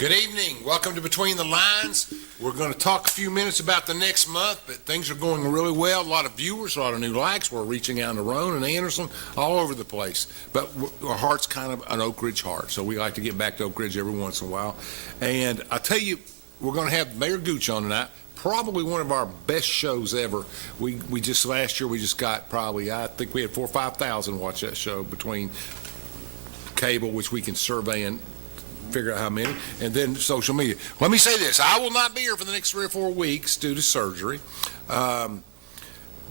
Good evening. Welcome to Between the Lines. We're going to talk a few minutes about the next month, but things are going really well. A lot of viewers, a lot of new likes. We're reaching out to Roan and Anderson, all over the place. But our heart's kind of an Oak Ridge heart, so we like to get back to Oak Ridge every once in a while. And I tell you, we're going to have Mayor Gooch on tonight. Probably one of our best shows ever. We just last year we just got probably, I think we had 4,000 or 5,000 watch that show between cable, which we can survey and figure out how many, and then social media. Let me say this, I will not be here for the next 3 or 4 weeks due to surgery,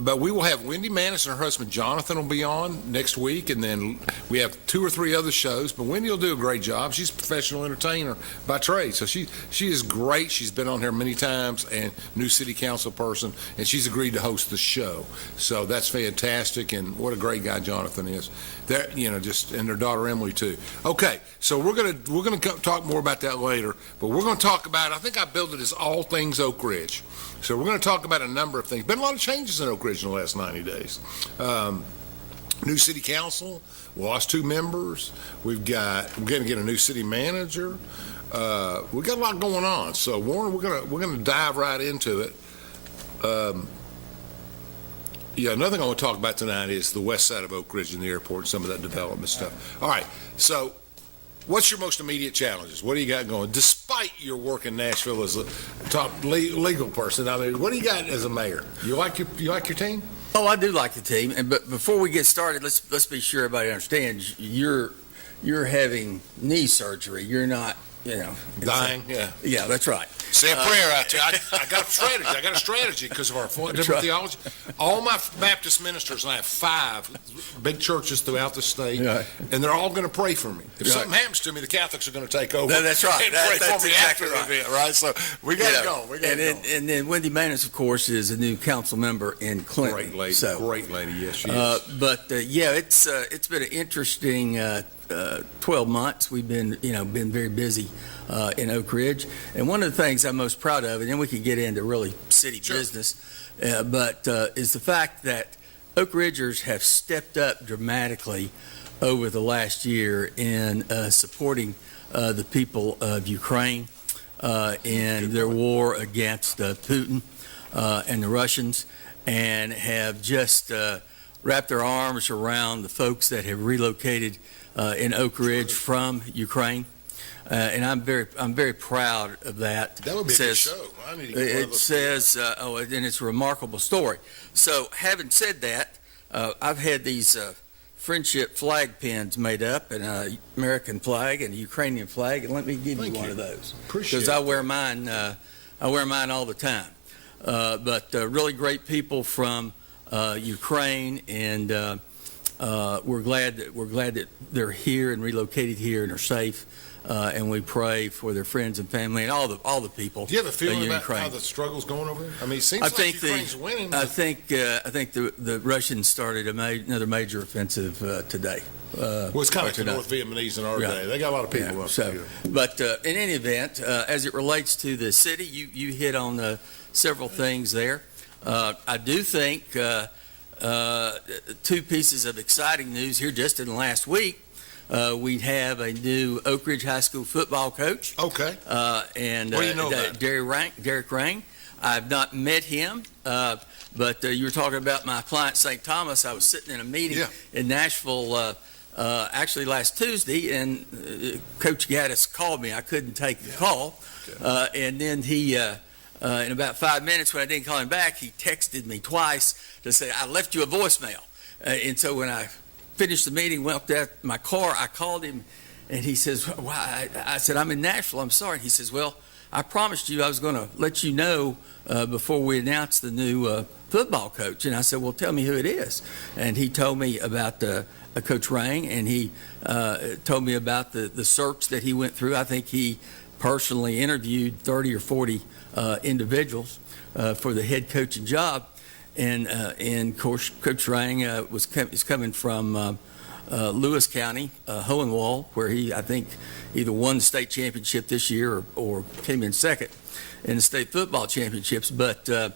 but we will have Wendy Manis and her husband Jonathan will be on next week, and then we have 2 or 3 other shows, but Wendy will do a great job. She's a professional entertainer by trade, so she is great. She's been on here many times, and new city council person, and she's agreed to host the show, so that's fantastic. And what a great guy Jonathan is. That, you know, just, and their daughter Emily too. Okay, so we're gonna talk more about that later, but we're gonna talk about, I think I billed it as all things Oak Ridge. So we're going to talk about a number of things. Been a lot of changes in Oak Ridge in the last 90 days. New city council, we lost 2 members. We're going to get a new city manager. We've got a lot going on. So Warren, we're going to dive right into it. Yeah, another thing I want to talk about tonight is the west side of Oak Ridge and the airport and some of that development stuff. All right, so what's your most immediate challenges? What do you got going? Despite your work in Nashville as a top legal person, I mean, what do you got as a mayor? You like your team? Oh, I do like the team. But before we get started, let's be sure everybody understands you're having knee surgery. You're not, dying. Yeah, that's right. Say a prayer out there. I got a strategy. I got a strategy because of our different theology. All my Baptist ministers, and I have 5 big churches throughout the state, and they're all going to pray for me. If something happens to me, the Catholics are going to take over. That's right. And pray that's for me exactly after the event, right? So we got to go. And then Wendy Manis, of course, is a new council member in Clinton. Great lady. So, great lady. Yes, she is. But it's been an interesting 12 months. We've been very busy in Oak Ridge, and one of the things I'm most proud of, and then we can get into really city business, but is the fact that Oak Ridgers have stepped up dramatically over the last year in supporting the people of Ukraine in their war against Putin and the Russians, and have just wrapped their arms around the folks that have relocated in Oak Ridge from Ukraine. And I'm very proud of that. That would be a good show. I need to get It says, and it's a remarkable story. So, having said that, I've had these friendship flag pins made up, and an American flag and a Ukrainian flag, and let me give you one of those. Appreciate it. Because I wear mine all the time. But really great people from Ukraine, and we're glad that they're here and relocated here and are safe. And we pray for their friends and family and all the people. Do you have a feeling in about Ukraine. how the struggle's going over there? I mean, it seems like Ukraine's winning. I think the Russians started another major offensive today. Well, it's kind of like the North Vietnamese in our day. They got a lot of people up there. But in any event, as it relates to the city, you hit on several things there. I do think 2 pieces of exciting news here just in the last week. We have a new Oak Ridge High School football coach. Okay. And what do you know about Derek Rang. I've not met him, but you were talking about my client, St. Thomas. I was sitting in a meeting in Nashville actually last Tuesday, and Coach Gaddis called me. I couldn't take the call. And then he, in about 5 minutes, when I didn't call him back, he texted me twice to say, I left you a voicemail. And so when I finished the meeting, went up to my car, I called him, and he says, "Why?" I said, "I'm in Nashville. I'm sorry." And he says, "Well, I promised you I was going to let you know before we announced the new football coach." And I said, "Well, tell me who it is." And he told me about Coach Rang, and he told me about the search that he went through. I think he personally interviewed 30 or 40 individuals for the head coaching job. And of course, Coach Rang is coming from Lewis County, Hohenwald, where he, I think, either won the state championship this year or came in second in the state football championships. But in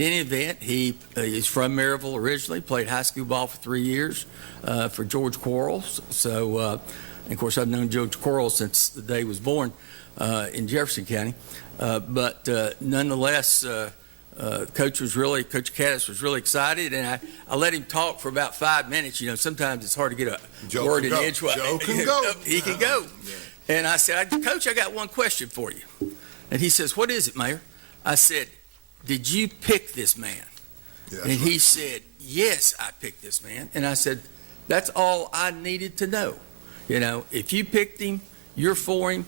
any event, he is from Maryville originally, played high school ball for 3 years for George Quarles. So And of course, I've known Joe Corral since the day he was born in Jefferson County. But nonetheless, Coach Caddis was really excited, and I let him talk for about 5 minutes. Sometimes it's hard to get a word in edgewise. Joe can go. He can go. Yeah. And I said, Coach, I got one question for you. And he says, what is it, Mayor? I said, did you pick this man? Yeah, and he said, yes, I picked this man. And I said, that's all I needed to know. If you picked him, you're for him,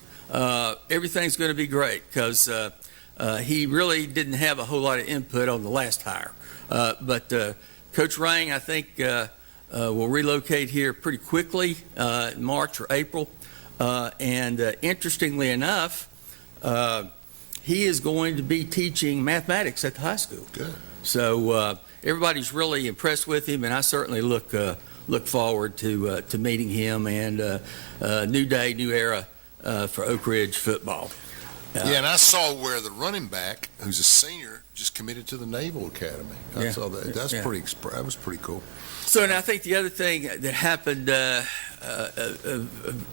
everything's going to be great, because he really didn't have a whole lot of input on the last hire. But Coach Rang, I think, will relocate here pretty quickly in March or April. And interestingly enough, he is going to be teaching mathematics at the high school. Good. So everybody's really impressed with him, and I certainly look forward to meeting him, and new day, new era for Oak Ridge football. Yeah, and I saw where the running back, who's a senior, just committed to the Naval Academy. I saw that. That was pretty cool. So, and I think the other thing that happened of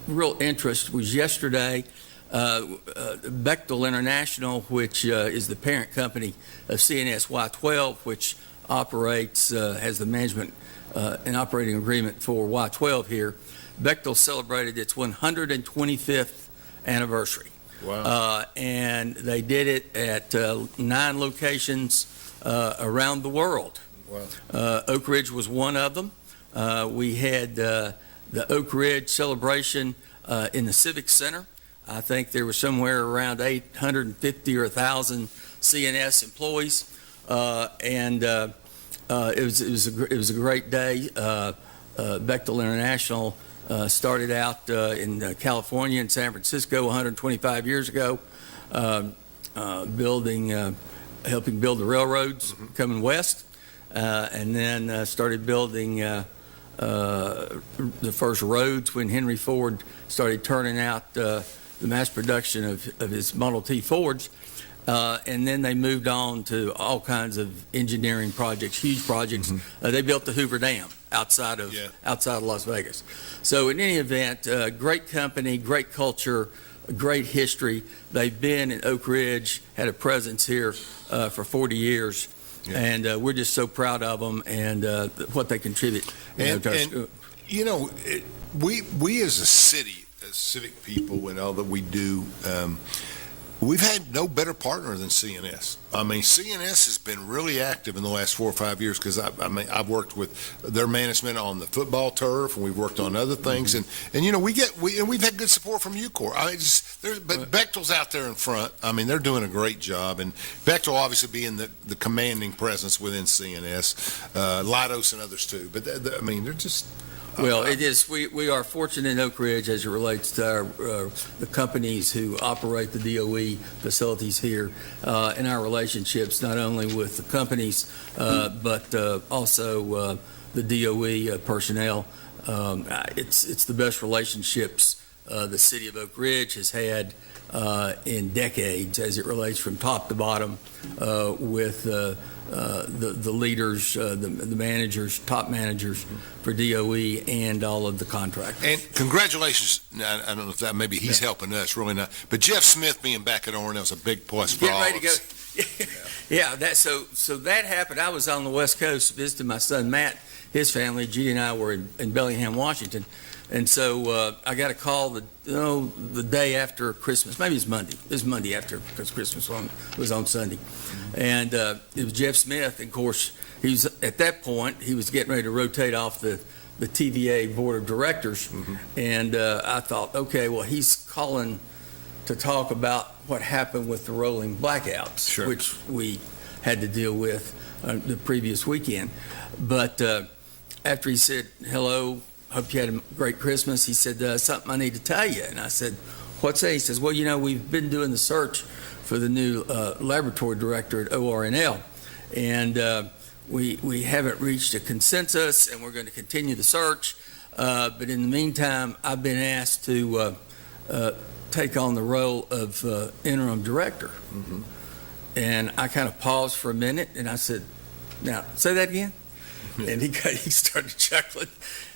real interest was yesterday. Bechtel International, which is the parent company of CNS Y12, which operates, has the management and operating agreement for Y12 here. Bechtel celebrated its 125th anniversary. Wow. And they did it at 9 locations around the world. Wow. Oak Ridge was one of them. We had the Oak Ridge celebration in the Civic Center. I think there was somewhere around 850 or 1,000 CNS employees, and it was a great day. Bechtel International started out in California and San Francisco 125 years ago, helping build the railroads coming west, and then started building the first roads when Henry Ford started turning out the mass production of his Model T Fords. And then they moved on to all kinds of engineering projects, huge projects. They built the Hoover Dam outside of Las Vegas. So in any event, great company, great culture, great history. They've been in Oak Ridge, had a presence here for 40 years. Yeah. And we're just so proud of them and what they contribute. We as a city, as civic people and all that we do, we've had no better partner than CNS. I mean, CNS has been really active in the last 4 or 5 years because I've worked with their management on the football turf, and we've worked on other things, and we've had good support from UCOR. But Bechtel's out there in front. I mean, they're doing a great job, and Bechtel obviously being the commanding presence within CNS, Leidos and others too. But they're just. Well, it is. We are fortunate in Oak Ridge as it relates to the companies who operate the DOE facilities here, and our relationships not only with the companies but also the DOE personnel. It's the best relationships the city of Oak Ridge has had in decades as it relates from top to bottom with the leaders, the managers, top managers for DOE and all of the contractors. And congratulations. I don't know if that maybe he's helping us, really not. But Jeff Smith being back at Ornell is a big plus for all of us. Yeah, so that happened. I was on the West Coast visiting my son Matt, his family. Judy and I were in Bellingham, Washington. And so I got a call the day after Christmas. Maybe it's Monday. It was Monday after, because Christmas was on Sunday. And it was Jeff Smith. And of course, at that point, he was getting ready to rotate off the TVA board of directors. And I thought, okay, well, he's calling to talk about what happened with the rolling blackouts, which we had to deal with the previous weekend. But after he said, hello, hope you had a great Christmas, he said, something I need to tell you. And I said, what's that? He says, well, we've been doing the search for the new laboratory director at ORNL. And we haven't reached a consensus, and we're going to continue the search. But in the meantime, I've been asked to take on the role of interim director. And I kind of paused for a minute, and I said, now, say that again? And he started chuckling.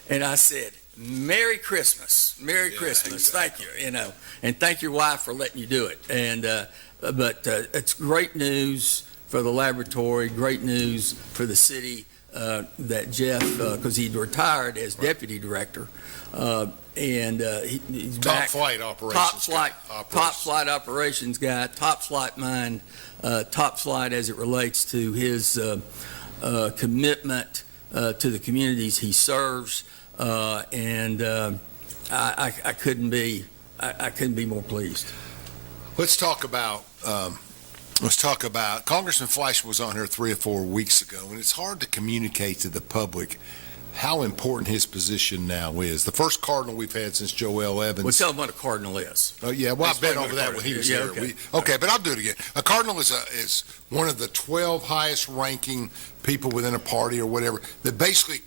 And I said, Merry Christmas. Merry Christmas. Exactly. Thank you, and thank your wife for letting you do it. And but it's great news for the laboratory, great news for the city that Jeff, because he'd retired as deputy director, and he's back. Top flight operations guy, top flight mind, top flight as it relates to his commitment to the communities he serves. And I couldn't be more pleased. Let's talk about Congressman Fleisch was on here 3 or 4 weeks ago, and it's hard to communicate to the public how important his position now is. The first cardinal we've had since Joel Evans. Well, tell him what a cardinal is. Oh yeah, well, I've been over that when he was here. Okay, but I'll do it again. A cardinal is one of the 12 highest ranking people within a party or whatever that basically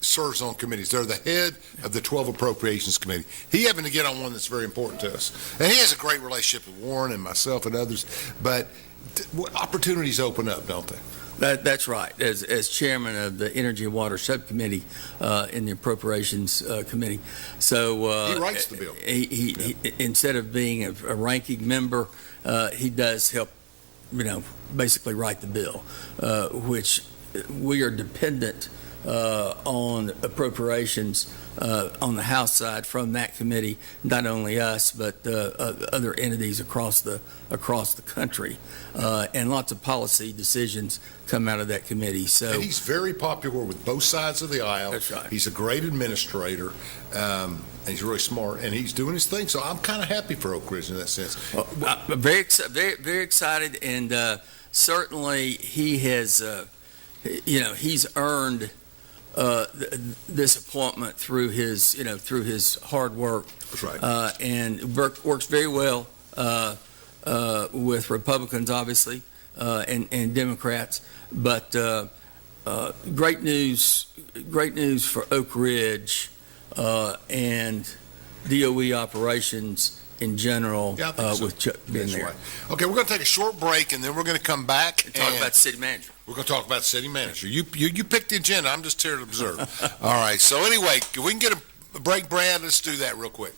serves on committees. They're the head of the 12 Appropriations Committee. He happened to get on one that's very important to us. And he has a great relationship with Warren and myself and others, but opportunities open up, don't they? That's right. As chairman of the Energy and Water Subcommittee in the Appropriations Committee, so he writes the bill. He instead of being a ranking member, he does help, basically write the bill, which we are dependent on appropriations on the House side from that committee. Not only us, but other entities across the country, and lots of policy decisions come out of that committee. So, and he's very popular with both sides of the aisle. That's right. He's a great administrator, and he's really smart, and he's doing his thing. So I'm kind of happy for Oak Ridge in that sense. Well, I'm very excited, and certainly he has, he's earned this appointment through his hard work. That's right. And works very well with Republicans, obviously, and Democrats. But great news for Oak Ridge and DOE operations in general, with Chuck being there. Right. Okay, we're going to take a short break, and then we're going to come back and talk about the city manager. We're going to talk about the city manager. You picked the agenda. I'm just here to observe. All right. So anyway, if we can get a break, Brad, let's do that real quick.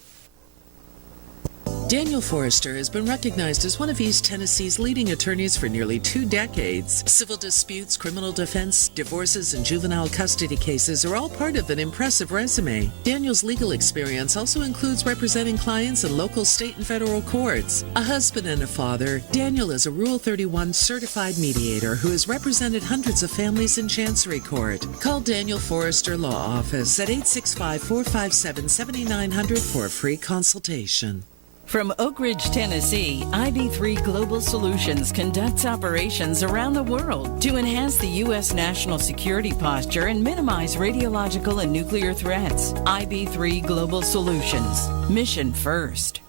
Daniel Forrester has been recognized as one of East Tennessee's leading attorneys for nearly 2 decades. Civil disputes, criminal defense, divorces, and juvenile custody cases are all part of an impressive resume. Daniel's legal experience also includes representing clients in local, state, and federal courts. A husband and a father, Daniel is a Rule 31 certified mediator who has represented hundreds of families in Chancery Court. Call Daniel Forrester Law Office at 865-457-7900 for a free consultation. From Oak Ridge, Tennessee, IB3 Global Solutions conducts operations around the world to enhance the U.S. national security posture and minimize radiological and nuclear threats. IB3 Global Solutions. Mission first.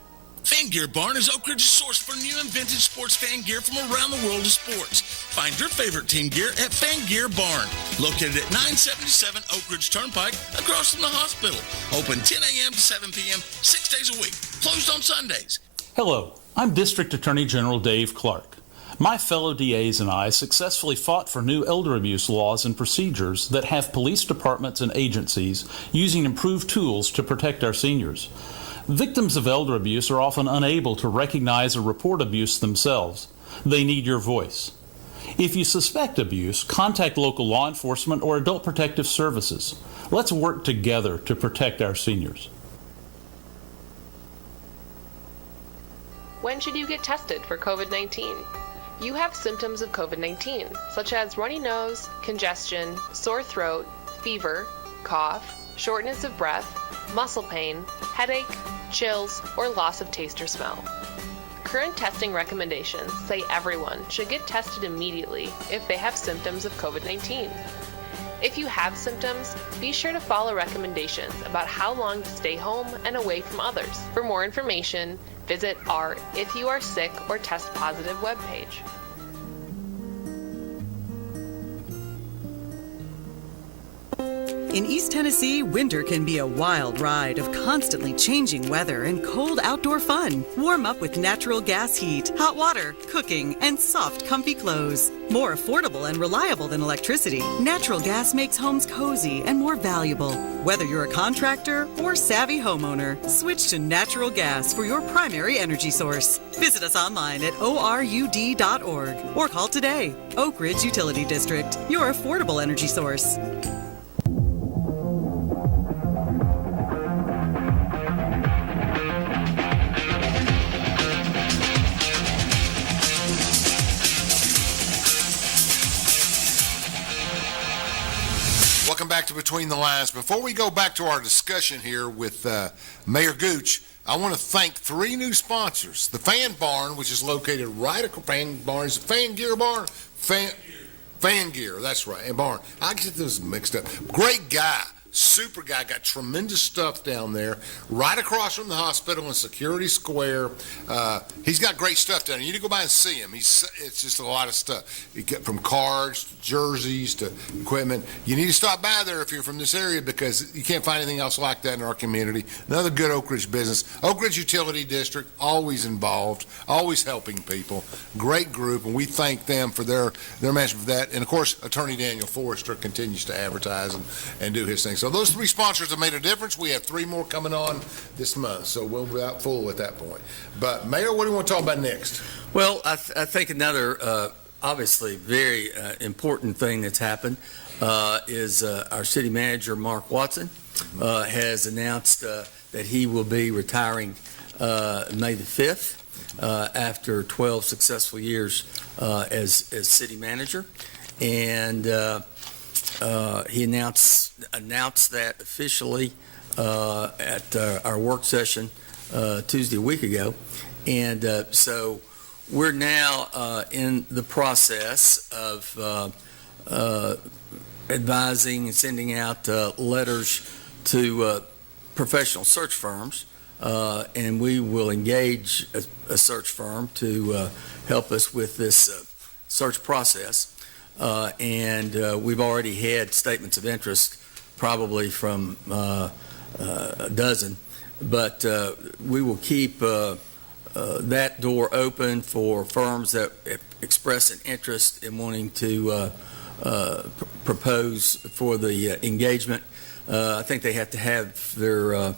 Fan Gear Barn is Oak Ridge's source for new and vintage sports fan gear from around the world of sports. Find your favorite team gear at Fan Gear Barn, located at 977 Oak Ridge Turnpike, across from the hospital. Open 10 a.m. to 7 p.m., 6 days a week. Closed on Sundays. Hello, I'm District Attorney General Dave Clark. My fellow DAs and I successfully fought for new elder abuse laws and procedures that have police departments and agencies using improved tools to protect our seniors. Victims of elder abuse are often unable to recognize or report abuse themselves. They need your voice. If you suspect abuse, contact local law enforcement or adult protective services. Let's work together to protect our seniors. When should you get tested for COVID-19? You have symptoms of COVID-19, such as runny nose, congestion, sore throat, fever, cough, shortness of breath, muscle pain, headache, chills, or loss of taste or smell. Current testing recommendations say everyone should get tested immediately if they have symptoms of COVID-19. If you have symptoms, be sure to follow recommendations about how long to stay home and away from others. For more information, visit our If You Are Sick or Test Positive webpage. In East Tennessee, winter can be a wild ride of constantly changing weather and cold outdoor fun. Warm up with natural gas heat, hot water, cooking, and soft, comfy clothes. More affordable and reliable than electricity, natural gas makes homes cozy and more valuable. Whether you're a contractor or savvy homeowner, switch to natural gas for your primary energy source. Visit us online at orud.org or call today. Oak Ridge Utility District, your affordable energy source. Welcome back to Between the Lines. Before we go back to our discussion here with Mayor Gooch, I want to thank three new sponsors. The Fan Barn, which is located right across Fan Barn. Is it Fan Gear Barn? Fan Gear, that's right, and Barn. I get those mixed up. Great guy. Super guy, got tremendous stuff down there, right across from the hospital in Security Square. He's got great stuff down there. You need to go by and see him. It's just a lot of stuff. You get from cards to jerseys to equipment. You need to stop by there if you're from this area because you can't find anything else like that in our community. Another good Oak Ridge business. Oak Ridge Utility District, always involved, always helping people. Great group, and we thank them for their management for that. And, of course, Attorney Daniel Forrester continues to advertise and do his thing. So those three sponsors have made a difference. We have three more coming on this month, so we'll be out full at that point. But, Mayor, what do you want to talk about next? Well, I think another obviously very important thing that's happened is our city manager, Mark Watson, has announced that he will be retiring May the 5th after 12 successful years as city manager. And he announced that officially at our work session Tuesday a week ago. And so we're now in the process of advising and sending out letters to professional search firms, and we will engage a search firm to help us with this search process. And we've already had statements of interest probably from a dozen, but we will keep that door open for firms that express an interest in wanting to propose for the engagement. I think they have to have their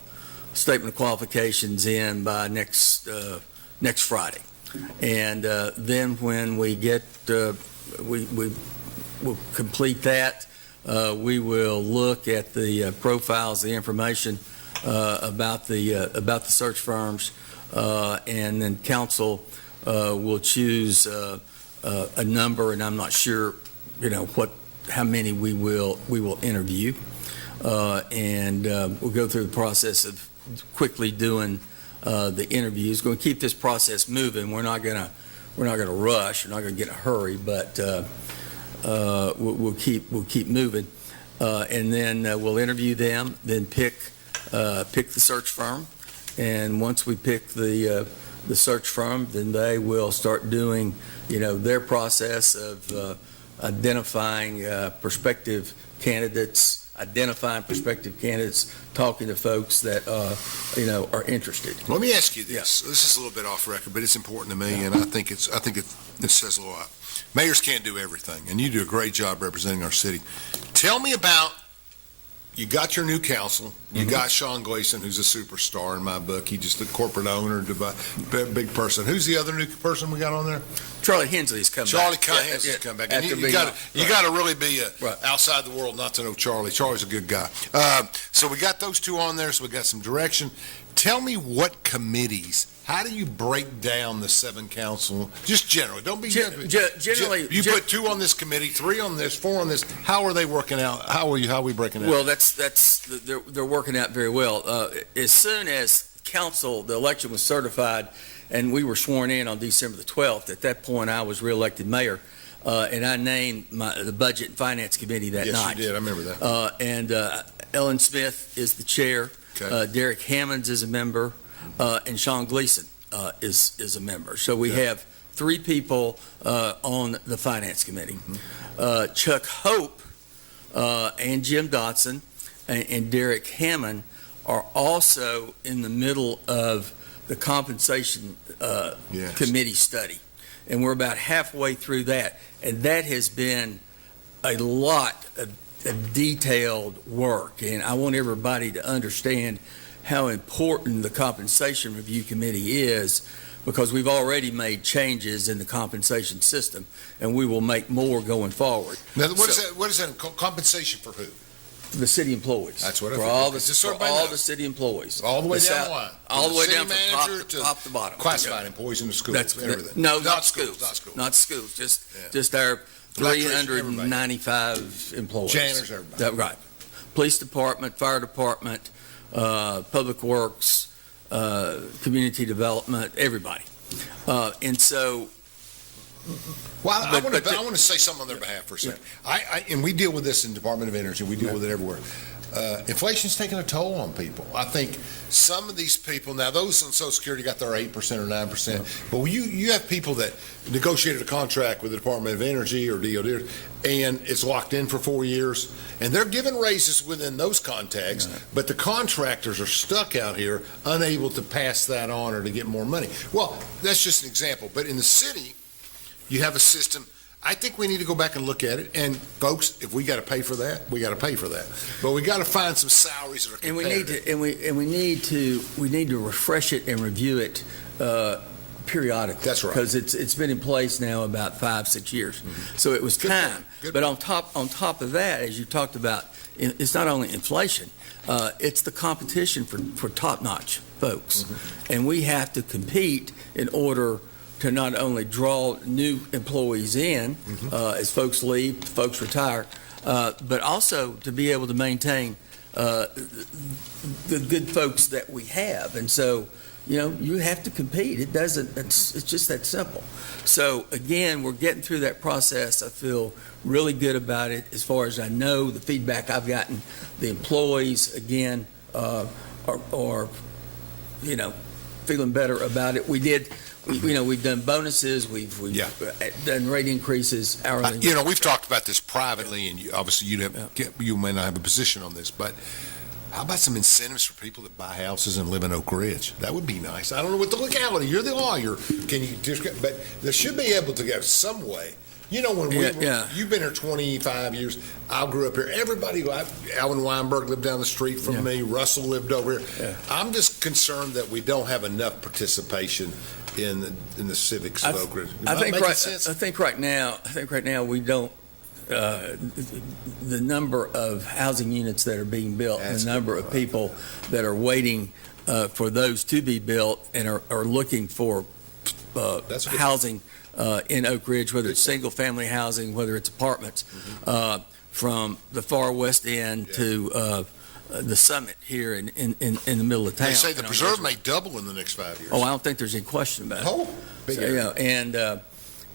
statement of qualifications in by next Friday. And then when we get we will complete that. We will look at the profiles, the information about the search firms, and then council will choose a number, and I'm not sure, how many we will interview, and we'll go through the process of quickly doing the interviews. Going to keep this process moving. We're not going to rush. We're not going to get in a hurry, but we'll keep moving, and then we'll interview them. Then pick the search firm, and once we pick the search firm, then they will start doing their process of identifying prospective candidates. Talking to folks that are interested. Let me ask you this. Yeah. This is a little bit off record, but it's important to me, and I think it says a lot. Mayors can't do everything, and you do a great job representing our city. Tell me about, you got your new council. You got Sean Gleason, who's a superstar in my book. He's just a corporate owner, big person. Who's the other new person we got on there? Charlie Hensley's come back. Hensley's come back. And you got to really be outside the world not to know Charlie. Charlie's a good guy. So we got those two on there, so we got some direction. Tell me what committees, how do you break down the 7 council, just generally? Don't be generally. You put 2 on this committee, 3 on this, 4 on this. How are they working out? How are we breaking it out? Well, they're working out very well. As soon as the election was certified, and we were sworn in on December the 12th. At that point, I was reelected mayor, and I named the Budget and Finance Committee that night. Yes, you did. I remember that. And Ellen Smith is the chair. Okay. Derek Hammonds is a member, and Sean Gleason is a member. So we have 3 people on the Finance Committee. Chuck Hope and Jim Dotson and Derek Hammond are also in the middle of the compensation Yes. committee study. And we're about halfway through that. And that has been a lot of detailed work. And I want everybody to understand how important the compensation review committee is, because we've already made changes in the compensation system, and we will make more going forward. Now, what is that? Compensation for who? The city employees. That's what I for figured. all Just the so for everybody all knows. the city employees. All the way down the line. All the way down City from manager top to bottom. classified employees in the schools That's and everything. no, not schools. Not schools. Not schools. Yeah. Just our Electrician, 395 employees. Janitors, everybody. Right. Police department, fire department, public works, community development, everybody. And so. Well, I But- want but to say something on their behalf for a second. And we deal with this in Department of Energy. We deal with it everywhere. Inflation's taking a toll on people. I think some of these people, now those on Social Security got their 8% or 9%, but you have people that negotiated a contract with the Department of Energy or DOD, and it's locked in for 4 years, and they're given raises within those contexts, but the contractors are stuck out here unable to pass that on or to get more money. Well, that's just an example, but in the city, you have a system. I think we need to go back and look at it. And folks, if we got to pay for that, we got to pay for that. But we got to find some salaries that are And competitive. we need to refresh it and review it periodically. That's right. Because it's been in place now about 5-6 years. So it was Good time. point. Good But on top of that, as you talked about, it's not only inflation, it's the competition for top-notch folks. And we have to compete in order to not only draw new employees in as folks leave, folks retire, but also to be able to maintain the good folks that we have. And so, you have to compete. It's just that simple. So again, we're getting through that process. I feel really good about it. As far as I know, the feedback I've gotten, the employees, again, are feeling better about it. We've done bonuses, we've done rate increases, hourly. We've talked about this privately, and obviously you may not have a position on this, but how about some incentives for people that buy houses and live in Oak Ridge? That would be nice. I don't know what the locality, you're the lawyer, but there should be able to get some way. When you've been here 25 years, I grew up here. Everybody, Alvin Weinberg lived down the street from me. Russell lived over here. Yeah. I'm just concerned that we don't have enough participation in the civics of Oak Ridge. I think right now we don't. The number of housing units that are being built, and the number of people that are waiting for those to be built and are looking for housing in Oak Ridge, whether it's single-family housing, whether it's apartments, from the far west end to the summit here in the middle of town. They say the preserve may double in the next 5 years. Oh, I don't think there's any question about it. Oh, big area.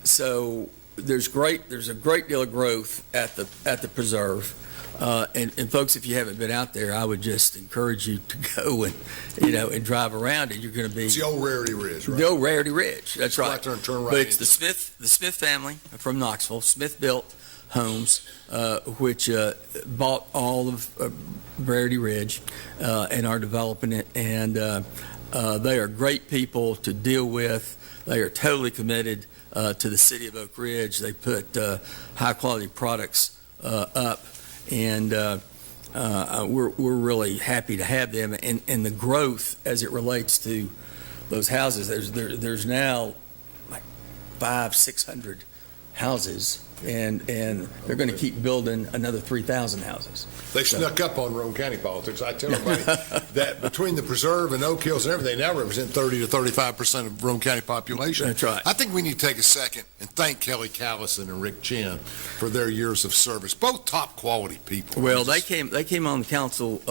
So there's a great deal of growth at the preserve. And folks, if you haven't been out there, I would just encourage you to go and drive around, and you're going to be. It's the old Rarity Ridge, right? The old Rarity Ridge. That's right. Turn right. But it's the Smith family from Knoxville. Smith built homes, which bought all of Rarity Ridge, and are developing it. And they are great people to deal with. They are totally committed to the city of Oak Ridge. They put high quality products up. And we're really happy to have them, and the growth as it relates to those houses. There's now like 500-600 houses, and they're going to keep building another 3,000 houses. They snuck up on Roane County politics. I tell everybody that between the preserve and Oak Hills and everything, they now represent 30 to 35% of Roane County population. That's right. I think we need to take a second and thank Kelly Callison and Rick Chin for their years of service. Both top quality people. Well, they came on the council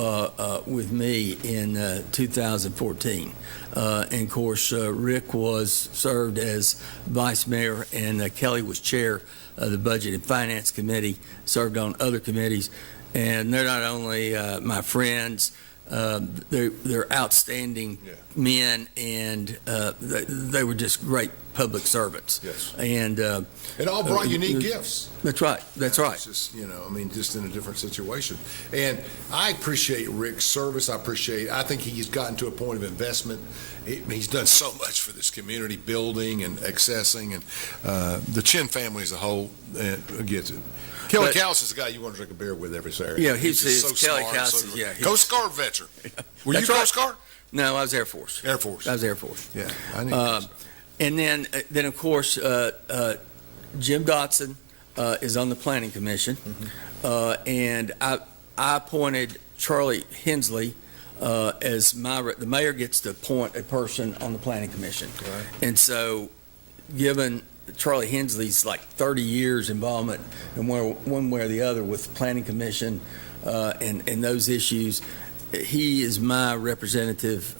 with me in 2014, and of course Rick served as vice mayor, and Kelly was chair of the Budget and Finance Committee, served on other committees. And they're not only my friends, they're outstanding men, and they were just great public servants. Yes. And It all brought unique gifts. That's right. That's right. It's just, just in a different situation. And I appreciate Rick's service. I think he's gotten to a point of investment. He's done so much for this community, building and accessing, and the Chin family as a whole gets it. Kelly Cowles is the guy you want to drink a beer with every Saturday. Yeah, he's just so Kelly smart, Cowles. so Yeah, Coast Guard veteran. Were you That's right. Coast Guard? No, I was Air Force. Air Force. I was Air Force. Yeah, I knew. And then of course, Jim Dotson is on the Planning Commission, and I appointed Charlie Hensley as the mayor gets to appoint a person on the Planning Commission. Right. And so, given Charlie Hensley's like 30 years involvement in one way or the other with the Planning Commission and those issues, he is my representative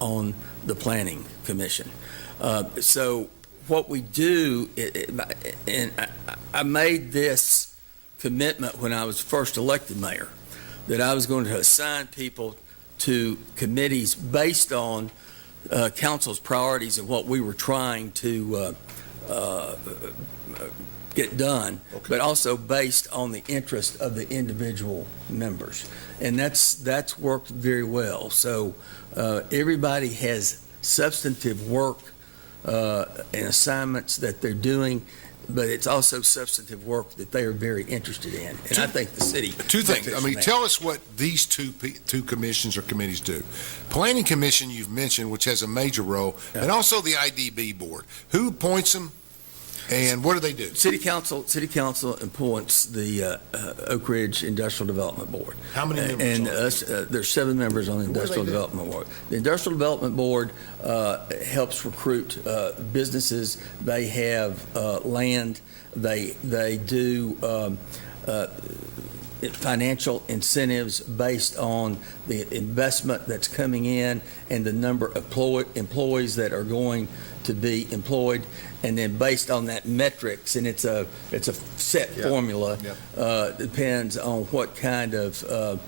on the Planning Commission. So what we do, and I made this commitment when I was first elected mayor, that I was going to assign people to committees based on council's priorities and what we were trying to get done, but also based on the interest of the individual members. And that's worked very well. So everybody has substantive work and assignments that they're doing, but it's also substantive work that they are very interested in. And I think the city. Two things. benefits from that. Tell us what these two commissions or committees do. Planning Commission you've mentioned, which has a major role, and also the IDB board. Who appoints them, and what do they do? City Council appoints the Oak Ridge Industrial Development Board. How many members? And are there? there's 7 members on the What do they Industrial do? Development Board. The Industrial Development Board helps recruit businesses. They have land. They do financial incentives based on the investment that's coming in and the number of employees that are going to be employed, and then based on that metrics, and it's a set formula. Depends on what kind of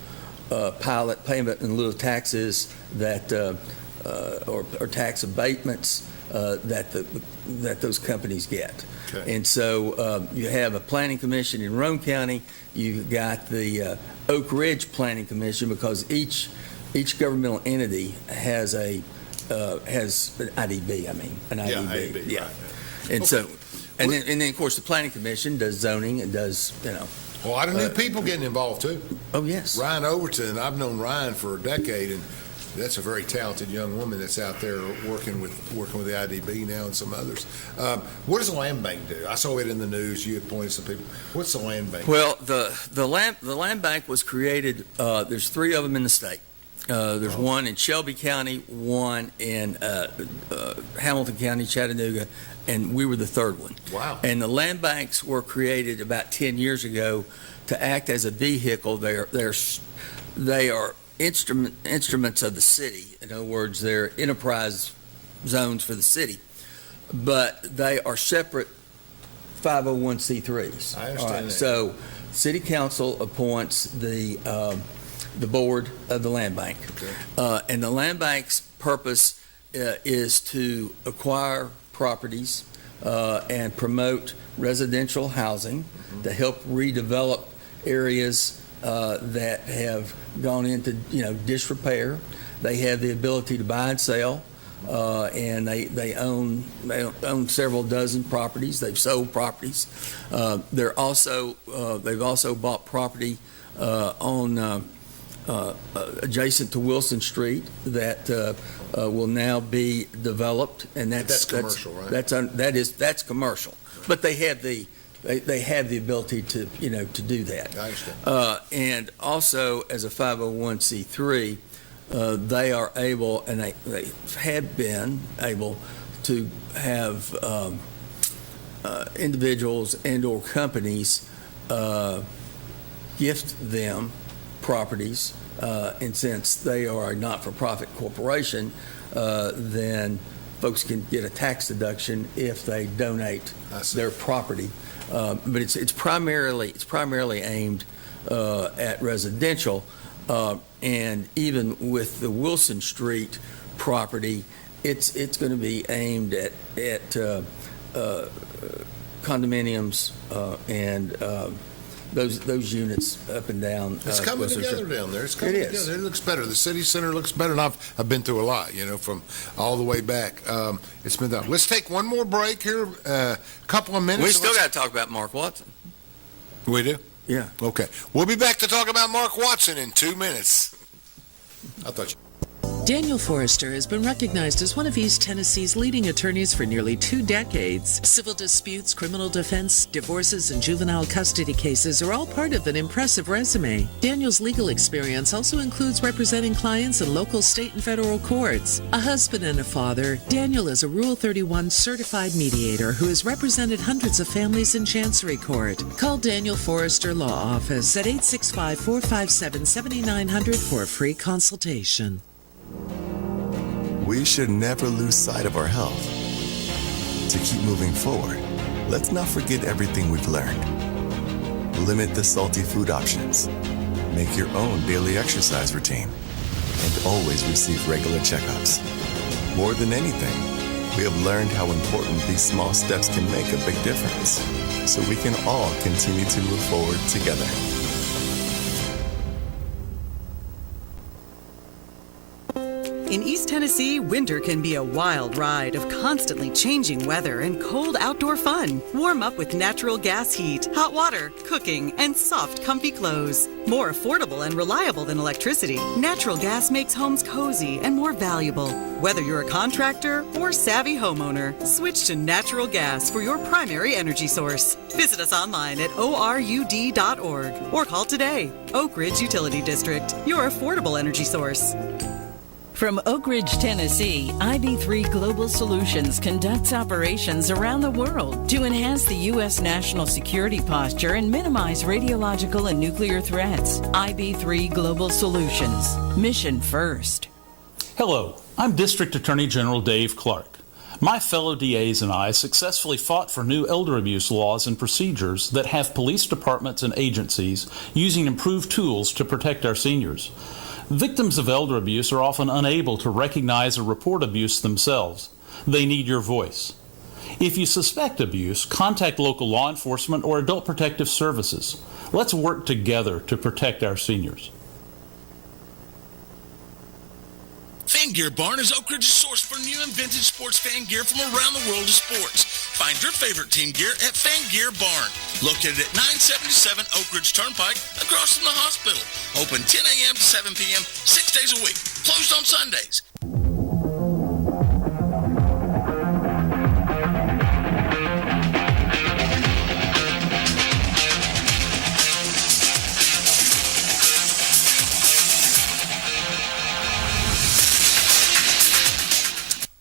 pilot payment in lieu of taxes that or tax abatements that those companies get. Okay. And so you have a planning commission in Roane County. You got the Oak Ridge Planning Commission, because each governmental entity has an IDB. An IDB. Yeah. And so, and then of course the Planning Commission does zoning and does A lot of new people getting involved too. Oh yes. Ryan Overton, I've known Ryan for a decade, and that's a very talented young woman that's out there working with the IDB now and some others. What does the land bank do? I saw it in the news. You had pointed some people. What's the land bank? Well, the land bank was created. There's 3 of them in the state. There's one in Shelby County, one in Hamilton County, Chattanooga, and we were the 3rd one. Wow. And the land banks were created about 10 years ago to act as a vehicle. They are instruments of the city. In other words, they're enterprise zones for the city, but they are separate 501c3s. I understand that. So city council appoints the board of the land bank. Okay. And the land bank's purpose is to acquire properties and promote residential housing to help redevelop areas that have gone into disrepair. They have the ability to buy and sell, and they own several dozen properties. They've sold properties. They've also bought property on adjacent to Wilson Street that will now be developed, and That's commercial, right? That's commercial, but they have the ability to do that. I understand. And also, as a 501c3, they are able, and they have been able to have individuals and/or companies gift them properties, and since they are a not-for-profit corporation, then folks can get a tax deduction if they donate their property. But it's primarily aimed at residential, and even with the Wilson Street property, it's going to be aimed at condominiums and those units up and down. It's coming together down there. It's coming together. It looks better. The city center looks better, and I've been through a lot, from all the way back. It's been done. Let's take one more break here, a couple of minutes. We still got to talk about Mark Watson. We do? Yeah. Okay. We'll be back to talk about Mark Watson in 2 minutes. I thought you... Daniel Forrester has been recognized as one of East Tennessee's leading attorneys for nearly 2 decades. Civil disputes, criminal defense, divorces, and juvenile custody cases are all part of an impressive resume. Daniel's legal experience also includes representing clients in local, state, and federal courts. A husband and a father, Daniel is a Rule 31 certified mediator who has represented hundreds of families in Chancery Court. Call Daniel Forrester Law Office at 865-457-7900 for a free consultation. We should never lose sight of our health. To keep moving forward, let's not forget everything we've learned. Limit the salty food options. Make your own daily exercise routine. And always receive regular checkups. More than anything, we have learned how important these small steps can make a big difference, so we can all continue to move forward together. In East Tennessee, winter can be a wild ride of constantly changing weather and cold outdoor fun. Warm up with natural gas heat, hot water, cooking, and soft, comfy clothes. More affordable and reliable than electricity, natural gas makes homes cozy and more valuable. Whether you're a contractor or savvy homeowner, switch to natural gas for your primary energy source. Visit us online at orud.org or call today. Oak Ridge Utility District, your affordable energy source. From Oak Ridge, Tennessee, IB3 Global Solutions conducts operations around the world to enhance the U.S. national security posture and minimize radiological and nuclear threats. IB3 Global Solutions. Mission first. Hello, I'm District Attorney General Dave Clark. My fellow DAs and I successfully fought for new elder abuse laws and procedures that have police departments and agencies using improved tools to protect our seniors. Victims of elder abuse are often unable to recognize or report abuse themselves. They need your voice. If you suspect abuse, contact local law enforcement or adult protective services. Let's work together to protect our seniors. Fan Gear Barn is Oak Ridge's source for new and vintage sports fan gear from around the world of sports. Find your favorite team gear at Fan Gear Barn, located at 977 Oak Ridge Turnpike, across from the hospital. Open 10 a.m. to 7 p.m., 6 days a week. Closed on Sundays.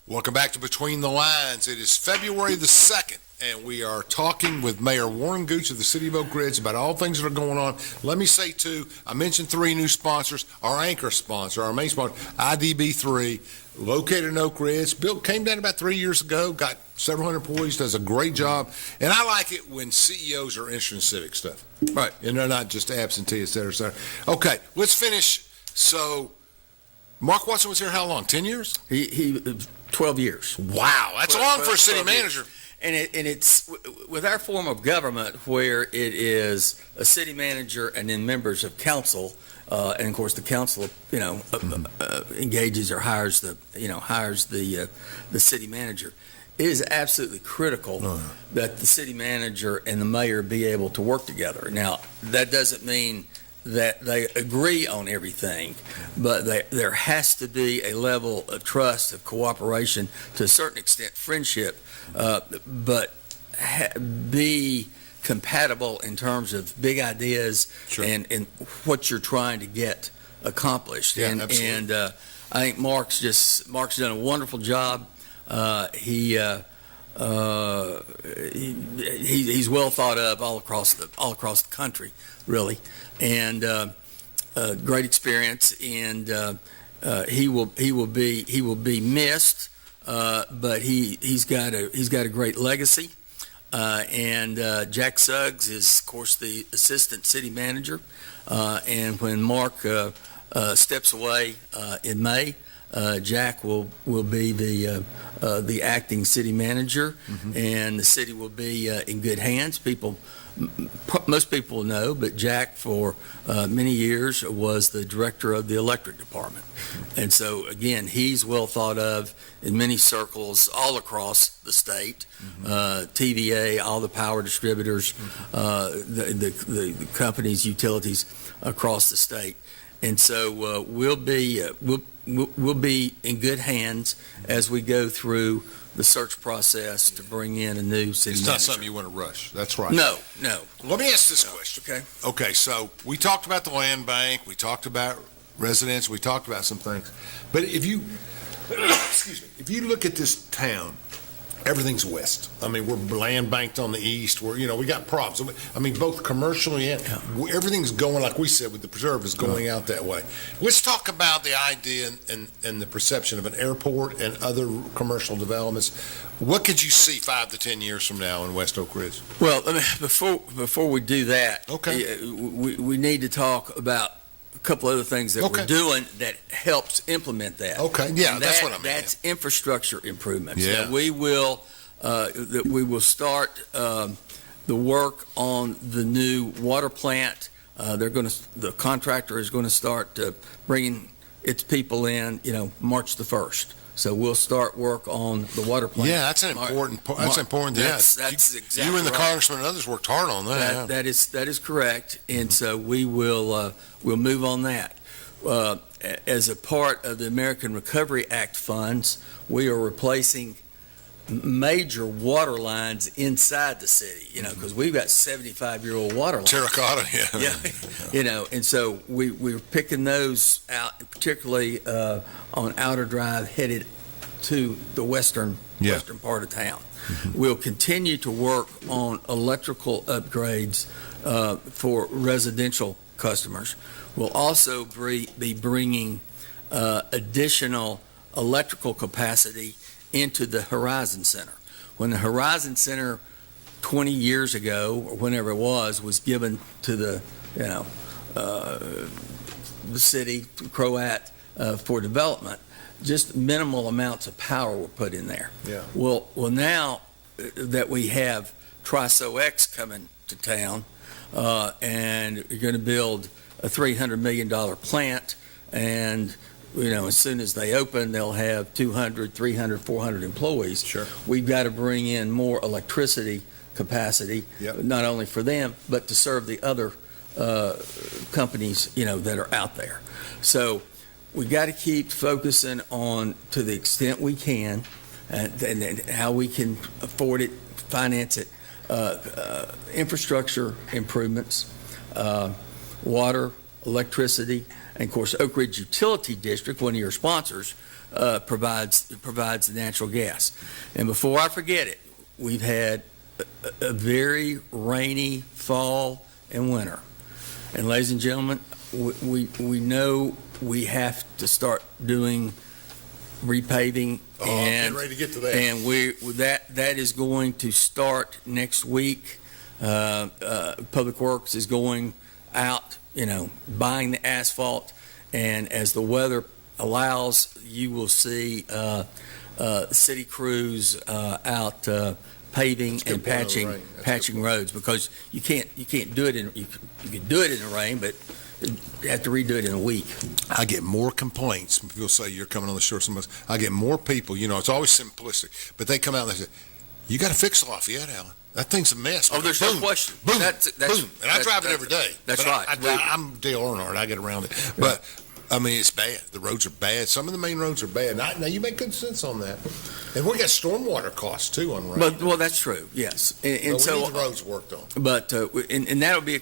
Welcome back to Between the Lines. It is February the 2nd, and we are talking with Mayor Warren Gooch of the City of Oak Ridge about all things that are going on. Let me say, too, I mentioned 3 new sponsors. Our anchor sponsor, our main sponsor, IDB3, located in Oak Ridge. Came down about 3 years ago, got several hundred employees, does a great job. And I like it when CEOs are interested in civic stuff. Right. And they're not just absentee, et cetera, et cetera. Okay, let's finish. So, Mark Watson was here how long? 10 years? He 12 years. Wow, that's long for a city manager. And it's with our form of government where it is a city manager and then members of council, and of course the council, engages or hires the city manager. It is absolutely critical that the city manager and the mayor be able to work together. Now, that doesn't mean that they agree on everything, but there has to be a level of trust, of cooperation, to a certain extent friendship, but be compatible in terms of big ideas. Sure. and what you're trying to get accomplished. Yeah, and I think Mark's done a wonderful job. He's well thought of all across the country, really. And great experience, and he will be missed, but he's got a great legacy. And Jack Suggs is, of course, the assistant city manager. And when Mark steps away in May, Jack will be the acting city manager, and the city will be in good hands. Most people know, but Jack for many years was the director of the electric department. And so, again, he's well thought of in many circles all across the state. TVA, all the power distributors, the companies, utilities across the state. And so we'll be in good hands as we go through the search process to bring in a new city It's manager. not something you want to rush. That's right. No. Let me ask this question. Okay. Okay, so we talked about the land bank, we talked about residents, we talked about some things. But if you, excuse me, if you look at this town, everything's west. I mean, we're land banked on the east. We got problems. I mean, both commercially and everything's going, like we said, with the preserve is going out that way. Let's talk about the idea and the perception of an airport and other commercial developments. What could you see 5 to 10 years from now in West Oak Ridge? Well, before we do that, Okay. we need to talk about a couple other things that we're doing that helps implement that. Okay, yeah, And that's what I mean. That's infrastructure improvements. Yeah. Now, we will start the work on the new water plant. The contractor is going to start bringing its people in, March the 1st. So we'll start work on the water plant. Yeah, that's an important. That's important. That's exactly you and the right. congressman and others worked hard on that. That is correct, and so we'll move on that. As a part of the American Recovery Act funds, we are replacing major water lines inside the city. Because we've got 75-year-old water lines. Terracotta, Yeah, and so we're picking those out, particularly on Outer Drive, headed to the western part of town. We'll continue to work on electrical upgrades for residential customers. We'll also be bringing additional electrical capacity into the Horizon Center. When the Horizon Center 20 years ago, or whenever it was given to the city, Croat, for development, just minimal amounts of power were put in there. Yeah. Well, now that we have Triso X coming to town, and you're going to build a $300 million plant, and as soon as they open, they'll have 200, 300, 400 employees. Sure. We've got to bring in more electricity capacity, not only for them, but to serve the other companies, that are out there. So we got to keep focusing on, to the extent we can, and how we can afford it, finance it, infrastructure improvements, water, electricity, and of course, Oak Ridge Utility District, one of your sponsors, provides the natural gas. And before I forget it, we've had a very rainy fall and winter. And ladies and gentlemen, we know we have to start doing repaving. I'm getting ready to get to that. And that is going to start next week. Public Works is going out, buying the asphalt, and as the weather allows, you will see city crews out paving and patching roads, because you can't do it you can do it in the rain, but you have to redo it in a week. I get more complaints. People say you're coming on the shore. I get more people. It's always simplistic, but they come out and they say, "You got to fix Lafayette, Alan. That thing's a mess." Oh, there's no question. Boom, That's boom. And I drive it every day. That's But right. I'm Dale Earnhardt. I get around it. But, I mean, it's bad. The roads are bad. Some of the main roads are bad. Now, you make good sense on that. And we got stormwater costs, too, on rain. Well, that's true, yes. And But so, we need the roads worked on. But and that'll be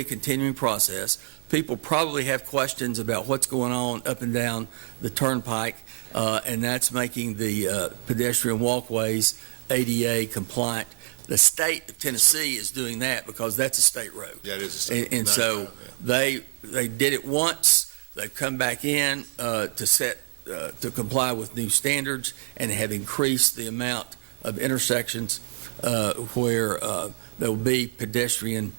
a continuing process. People probably have questions about what's going on up and down the turnpike, and that's making the pedestrian walkways ADA compliant. The state of Tennessee is doing that because that's a state road. Yeah, it is a state road. And so they did it once. They've come back in to comply with new standards, and have increased the amount of intersections where there will be pedestrian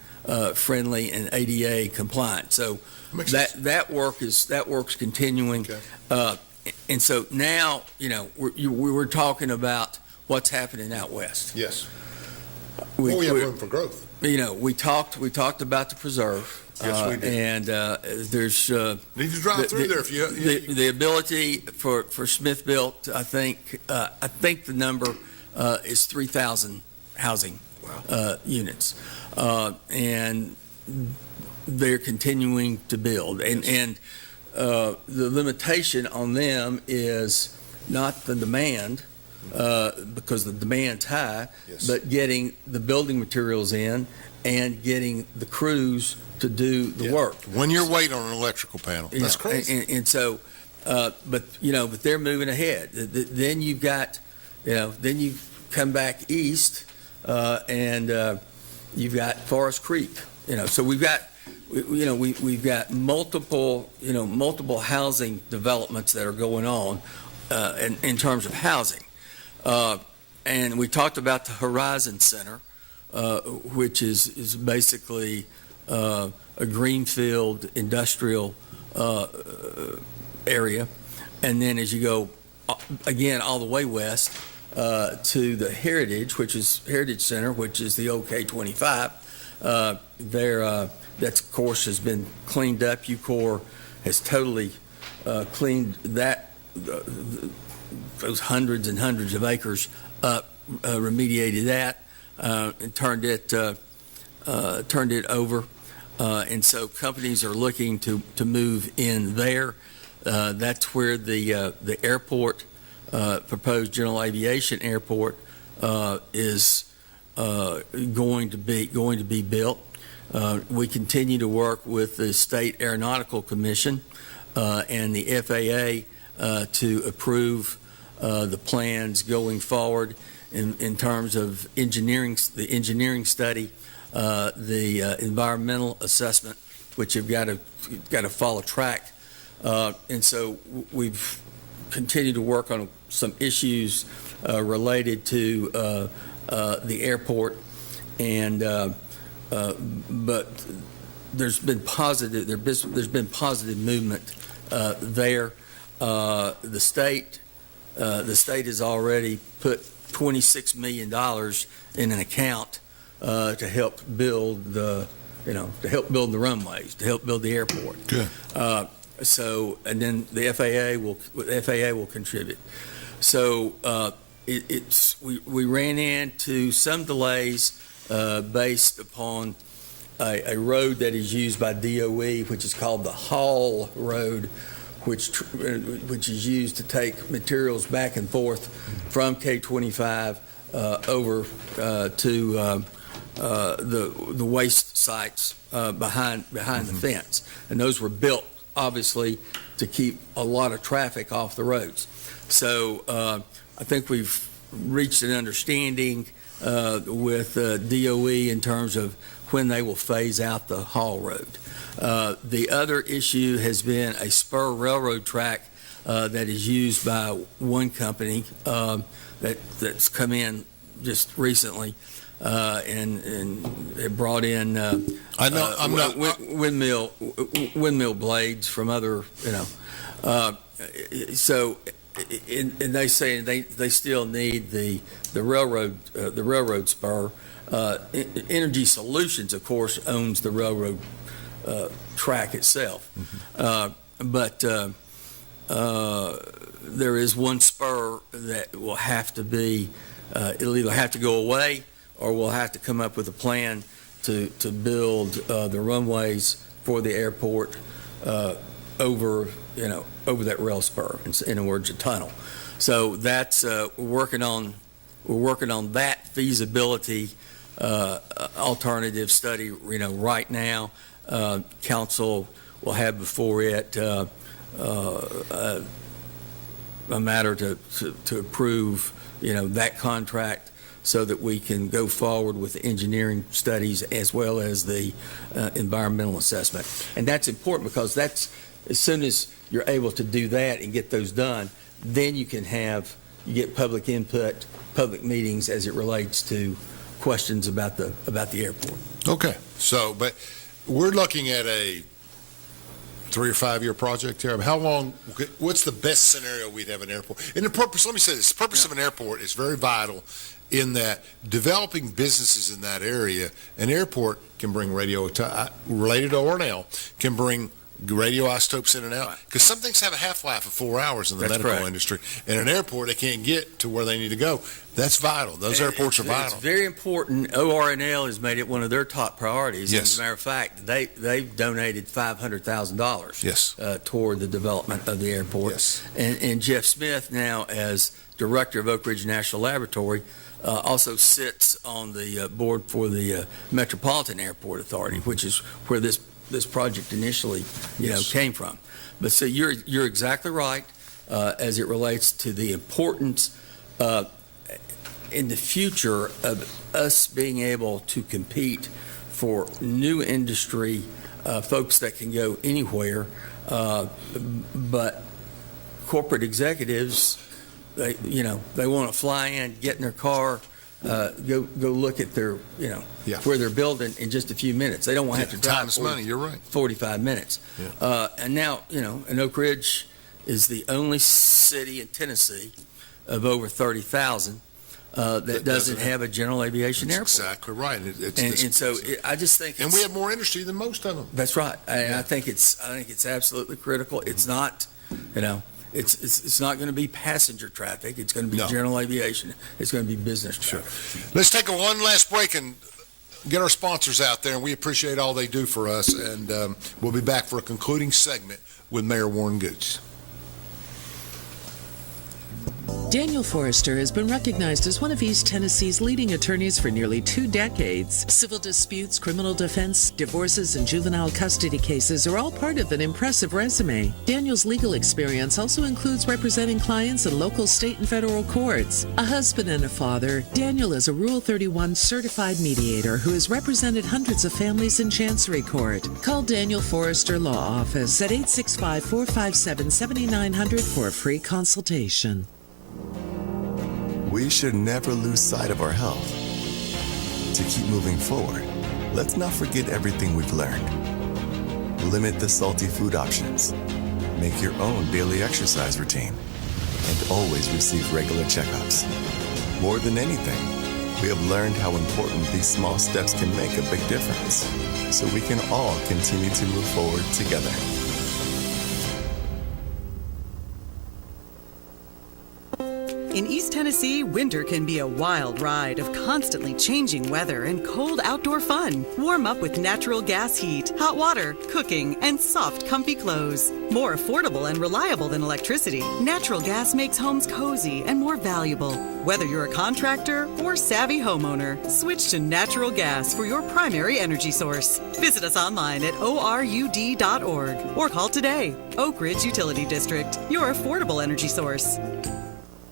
friendly and ADA compliant. So that work's continuing. Okay. And so now, we're talking about what's happening out west. Yes. We have room for growth. We talked about the preserve. Yes, we did. And there's need to drive through there if you the ability for Smith-Built. I think the number is 3,000 housing units, and they're continuing to build. And the limitation on them is not the demand, because the demand's high, Yes. but getting the building materials in and getting the crews to do the work. When you're waiting on an electrical panel, that's crazy. And so, but they're moving ahead. Then you've got, then you come back east, and you've got Forest Creek. So we've got, we've got multiple housing developments that are going on, in terms of housing. And we talked about the Horizon Center, which is basically a greenfield industrial area. And then as you go, again, all the way west to the Heritage Center, which is the old K-25, that, of course, has been cleaned up. UCorps has totally cleaned that, those hundreds and hundreds of acres up, remediated that, and turned it over. And so companies are looking to move in there. That's where the airport, proposed general aviation airport, is going to be built. We continue to work with the State Aeronautical Commission and the FAA to approve the plans going forward in terms of the engineering study, the environmental assessment, which have got to follow track. And so we've continued to work on some issues related to the airport, and but there's been positive movement there. The state has already put $26 million in an account to help build the runways, to help build the airport. Good. So, and then the FAA will contribute. So we ran into some delays based upon a road that is used by DOE, which is called the Hall Road, which is used to take materials back and forth from K-25 over to the waste sites behind the fence. And those were built, obviously, to keep a lot of traffic off the roads. So I think we've reached an understanding with DOE in terms of when they will phase out the Hall Road. The other issue has been a spur railroad track that is used by one company that's come in just recently, and it brought in windmill blades from other, so, and they say they still need the railroad spur. Energy Solutions, of course, owns the railroad track itself, but there is one spur that will have to be, it'll either have to go away or we'll have to come up with a plan to build the runways for the airport over that rail spur, in other words, a tunnel. So that's we're working on that feasibility alternative study. Right now, council will have before it a matter to approve that contract, so that we can go forward with the engineering studies as well as the environmental assessment. And that's important, because that's, as soon as you're able to do that and get those done, then you get public input, public meetings as it relates to questions about the airport. Okay. So, but we're looking at a 3 or 5 year project here? I mean, how long, what's the best scenario we'd have an airport? And the purpose, let me say this, the purpose of an airport is very vital in that developing businesses in that area, an airport can bring related to Ornell, can bring radioisotopes in and out, because some things have a half-life of 4 hours in the medical industry. In an airport, they can't get to where they need to go. That's vital. Those airports are vital. It's very important. ORNL has made it one of their top priorities. Yes. As a matter of fact, they've donated $500,000 Yes. Toward the development of the airport. Yes. And Jeff Smith, now as director of Oak Ridge National Laboratory, also sits on the board for the Metropolitan Airport Authority, which is where this project initially, came from. But so you're exactly right as it relates to the importance in the future of us being able to compete for new industry, folks that can go anywhere, but corporate executives, they want to fly in, get in their car, go look at their, where they're building in just a few minutes. They don't want to have to drive time is money. You're right. 45 minutes. Yeah. And now, and Oak Ridge is the only city in Tennessee of over 30,000 that doesn't have a general aviation airport. Exactly right. I just think, and we have more industry than most of them. That's right. I think it's absolutely critical. It's not, It's not going to be passenger traffic. It's going to be general aviation. It's going to be business traffic. Sure. Let's take one last break and get our sponsors out there, and we appreciate all they do for us. And we'll be back for a concluding segment with Mayor Warren Gooch. Daniel Forrester has been recognized as one of East Tennessee's leading attorneys for nearly 2 decades. Civil disputes, criminal defense, divorces, and juvenile custody cases are all part of an impressive resume. Daniel's legal experience also includes representing clients in local, state, and federal courts. A husband and a father, Daniel is a Rule 31 certified mediator who has represented hundreds of families in Chancery Court. Call Daniel Forrester Law Office at 865-457-7900 for a free consultation. We should never lose sight of our health. To keep moving forward, let's not forget everything we've learned. Limit the salty food options. Make your own daily exercise routine. And always receive regular checkups. More than anything, we have learned how important these small steps can make a big difference, so we can all continue to move forward together. In East Tennessee, winter can be a wild ride of constantly changing weather and cold outdoor fun. Warm up with natural gas heat, hot water, cooking, and soft, comfy clothes. More affordable and reliable than electricity, natural gas makes homes cozy and more valuable. Whether you're a contractor or savvy homeowner, switch to natural gas for your primary energy source. Visit us online at orud.org or call today. Oak Ridge Utility District, your affordable energy source.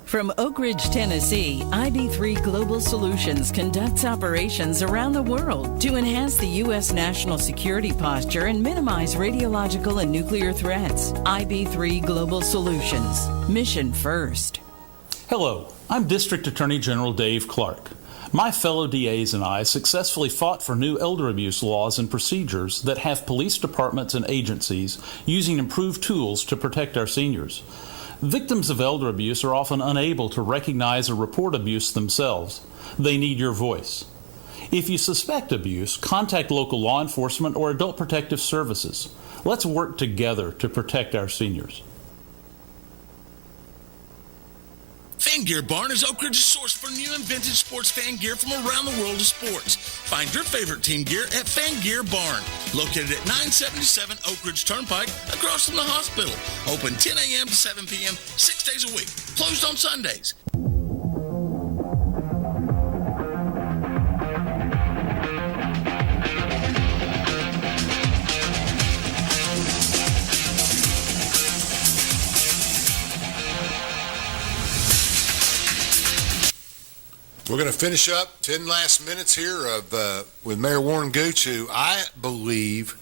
From Oak Ridge, Tennessee, IB3 Global Solutions conducts operations around the world to enhance the U.S. national security posture and minimize radiological and nuclear threats. IB3 Global Solutions. Mission first. Hello, I'm District Attorney General Dave Clark. My fellow DAs and I successfully fought for new elder abuse laws and procedures that have police departments and agencies using improved tools to protect our seniors. Victims of elder abuse are often unable to recognize or report abuse themselves. They need your voice. If you suspect abuse, contact local law enforcement or adult protective services. Let's work together to protect our seniors. Fan Gear Barn is Oak Ridge's source for new and vintage sports fan gear from around the world of sports. Find your favorite team gear at Fan Gear Barn, located at 977 Oak Ridge Turnpike, across from the hospital. Open 10 a.m. to 7 p.m., 6 days a week. Closed on Sundays. We're going to finish up 10 last minutes here of with Mayor Warren Gooch, who I believe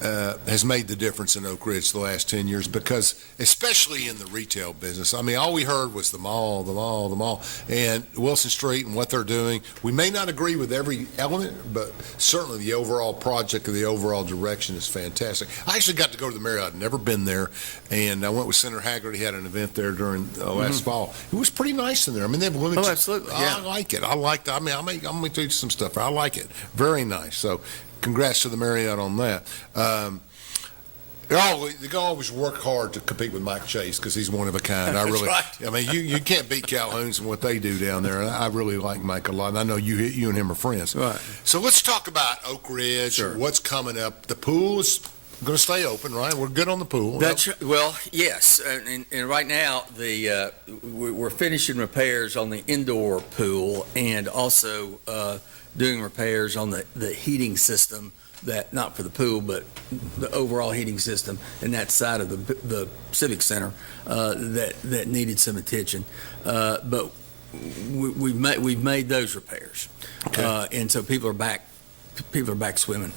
has made the difference in Oak Ridge the last 10 years, because especially in the retail business, I mean, all we heard was the mall, the mall, the mall, and Wilson Street and what they're doing. We may not agree with every element, but certainly the overall project and the overall direction is fantastic. I actually got to go to the Marriott. I'd never been there, and I went with Senator Haggard. He had an event there during last fall. It was pretty nice in there. I mean, they have limited. Oh, absolutely. Yeah. I like it. I like that. I mean, I'm going to teach some stuff. I like it. Very nice. So congrats to the Marriott on that. They always work hard to compete with Mike Chase, because he's one of a kind. That's right. I mean, you can't beat Calhoun's and what they do down there. I really like Mike a lot, and I know you and him are friends. Right. So let's talk about Oak Ridge. Sure. What's coming up. The pool is going to stay open, right? We're good on the pool. Well, yes, and right now we're finishing repairs on the indoor pool, and also doing repairs on the heating system, that not for the pool, but the overall heating system in that side of the Civic Center that needed some attention. But we've made those repairs, Okay. and so people are back swimming.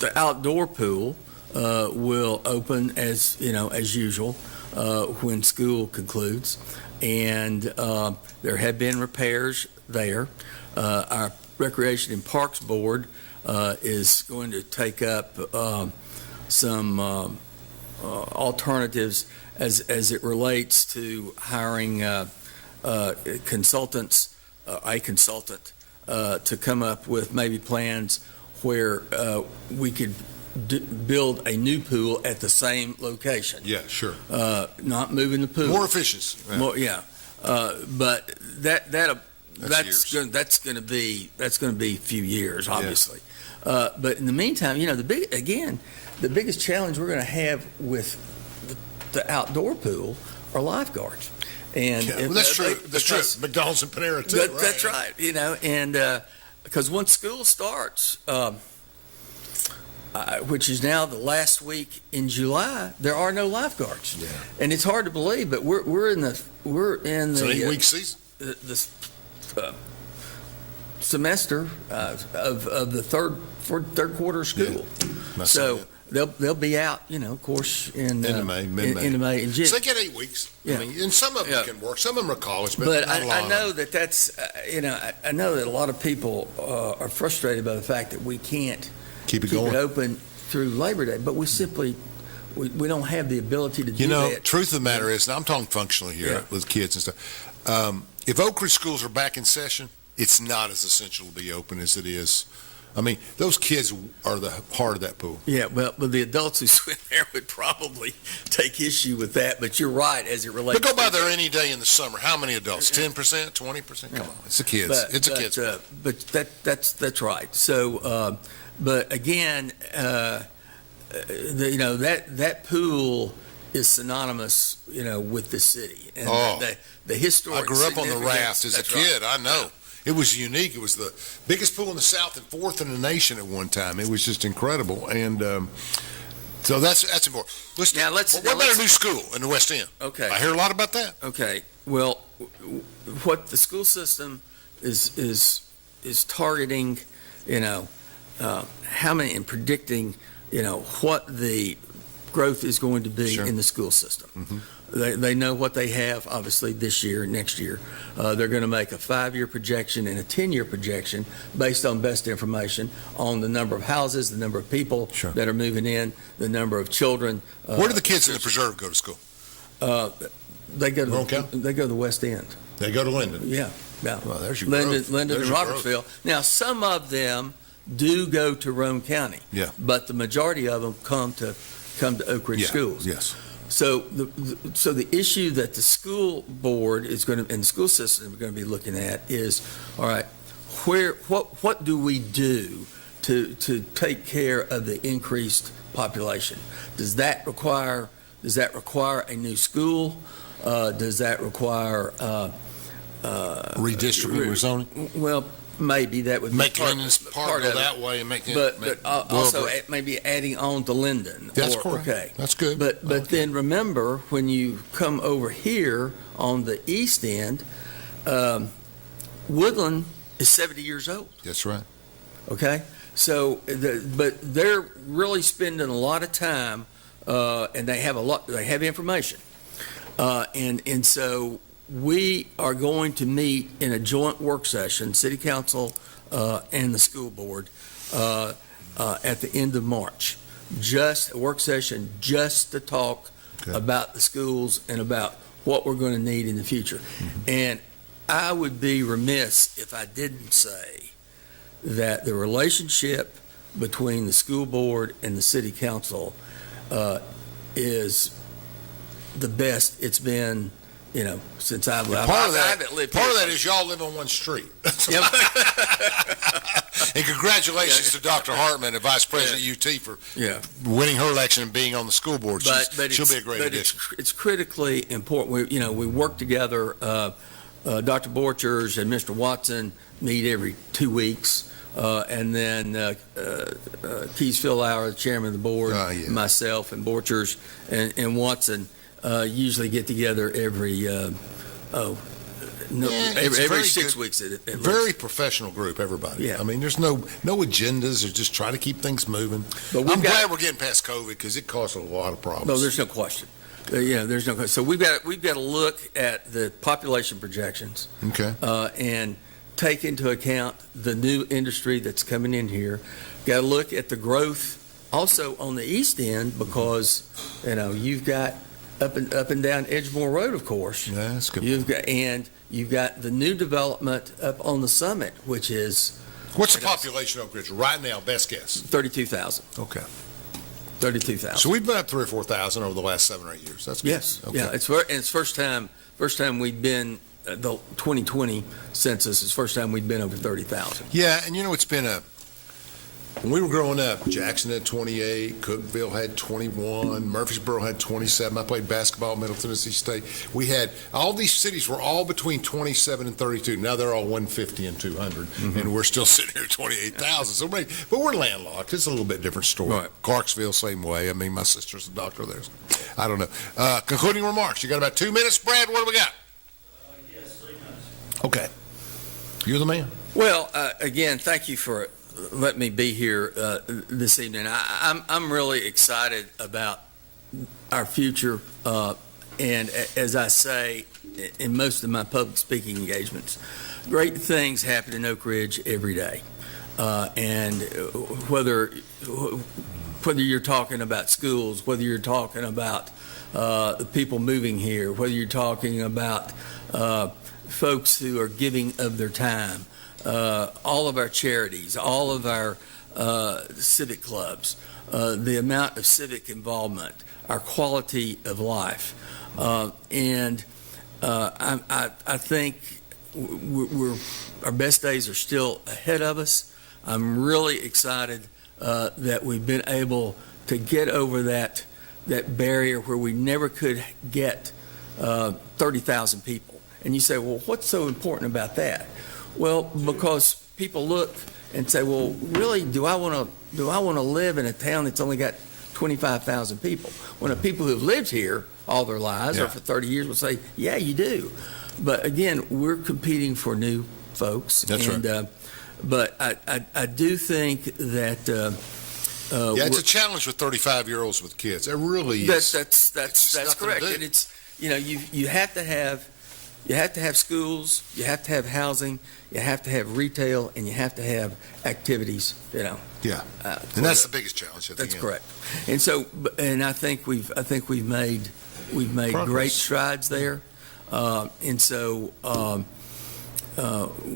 The outdoor pool will open as usual when school concludes, and there have been repairs there. Our Recreation and Parks Board is going to take up some alternatives as it relates to hiring consultants, a consultant, to come up with maybe plans where we could build a new pool at the same location. Yeah, sure. Not moving the pool. More efficient. Yeah. But That's going to be a few years, obviously. But in the meantime, the biggest challenge we're going to have with the outdoor pool are lifeguards. And that's true. That's true. McDonald's and Panera too. Right? That's right. And because once school starts, which is now the last week in July, there are no lifeguards. Yeah. And it's hard to believe, but we're in the It's an 8-week season. The semester of the third quarter of school. Yeah. So they'll be out, of course, in May, mid-May. In May and June. So they get 8 weeks. Yeah. I mean, and some of them can work. Some of them are college, but But not a lot I know of them. that's, I know that a lot of people are frustrated by the fact that we can't Keep it keep going. it open through Labor Day, but we simply we don't have the ability to do that. Truth of the matter is, and I'm talking functionally here with kids and stuff. If Oak Ridge schools are back in session, it's not as essential to be open as it is. I mean, those kids are the heart of that pool. Yeah, well, but the adults who swim there would probably take issue with that. But you're right as it relates. But go by there any day in the summer. How many adults? 10%, 20%? Come on, it's the kids. It's a kids. But that's right. So, but again, that pool is synonymous, with the city and the historic. I grew up on the raft as a kid. Right. I know. It was unique. It was the biggest pool in the South and fourth in the nation at one time. It was just incredible. And so that's important. What about a new school in the West End? Okay. I hear a lot about that. Okay. Well, what the school system is targeting, how many, and predicting, what the growth is going to be in the school system. Mm-hmm. They know what they have, obviously, this year and next year. They're going to make a 5-year projection and a 10-year projection based on best information on the number of houses, the number of people that are moving in, the number of children. Where do the kids in the preserve go to school? They go to the West End. They go to Linden. Yeah. Well, there's your Linden growth. and There's your Robertsville. Now, some of them do go to Rome County. Yeah. But the majority of them come to Oak Ridge schools. Yes. So the issue that the school board is going to, and the school system are going to be looking at is, all right, what do we do to take care of the increased population? Does that require a new school? Does that require redistricting or zoning? Well, maybe that would make be Linden's part go that way and make it. But also maybe adding on to Linden. That's correct. Okay. That's good. But then remember, when you come over here on the east end, Woodland is 70 years old. That's right. Okay. So, but they're really spending a lot of time, and they have information. And so we are going to meet in a joint work session, City Council and the school board, at the end of March. Just a work session just to talk about the schools and about what we're going to need in the future. And I would be remiss if I didn't say that the relationship between the school board and the city council is the best it's been, since I've lived. Part of I haven't lived that here. is y'all live on one street. And congratulations to Dr. Hartman, the Vice President of UT, for winning her election and being on the school board. She'll be a great addition. It's critically important. We work together. Dr. Borchers and Mr. Watson meet every 2 weeks. And then Keys Philauer, the chairman of the board, myself and Borchers and Watson usually get together every 6 weeks at least. Very professional group, everybody. Yeah. I mean, there's no agendas. They're just trying to keep things moving. But I'm glad we're getting past COVID because it caused a lot of problems. No, there's no question. There's no question. So we've got to look at the population projections. Okay. And take into account the new industry that's coming in here. Got to look at the growth also on the east end because you've got up and down Edgemore Road, of course. Yeah, that's good. You've got the new development up on the summit, which is what's the population of Oak Ridge right now? Best guess. 32,000. Okay. 32,000. So we've been up 3,000 or 4,000 over the last 7 or 8 years. That's good. Yes. Okay. Yeah. It's first time we've been. The 2020 census is first time we'd been over 30,000. Yeah, and it's been when we were growing up, Jackson had 28, Cookeville had 21, Murfreesboro had 27. I played basketball at Middle Tennessee State. We had all these cities were all between 27 and 32. Now they're all 150 and 200, and we're still sitting here at 28,000. So, but we're landlocked. It's a little bit different story. Right. Clarksville, same way. I mean, my sister's a doctor there. So I don't know. Concluding remarks. You got about 2 minutes, Brad. What do we got? Yes, 3 minutes. Okay. You're the man. Well, again, thank you for letting me be here this evening. I'm really excited about our future, and as I say in most of my public speaking engagements, great things happen in Oak Ridge every day. And whether you're talking about schools, whether you're talking about the people moving here, whether you're talking about folks who are giving of their time, all of our charities, all of our civic clubs, the amount of civic involvement, our quality of life. And I think our best days are still ahead of us. I'm really excited that we've been able to get over that barrier where we never could get 30,000 people. And you say, well, what's so important about that? Well, because people look and say, well, really, do I want to live in a town that's only got 25,000 people? When the people who've lived here all their lives or for 30 years will say, yeah, you do. But again, we're competing for new folks. That's right. But I do think that it's a challenge with 35-year-olds with kids. It really is. That's correct. And it's you have to have schools, you have to have housing, you have to have retail, and you have to have activities. Yeah, and that's the biggest challenge. That's correct. And so, and I think we've made Progress. great strides there. And so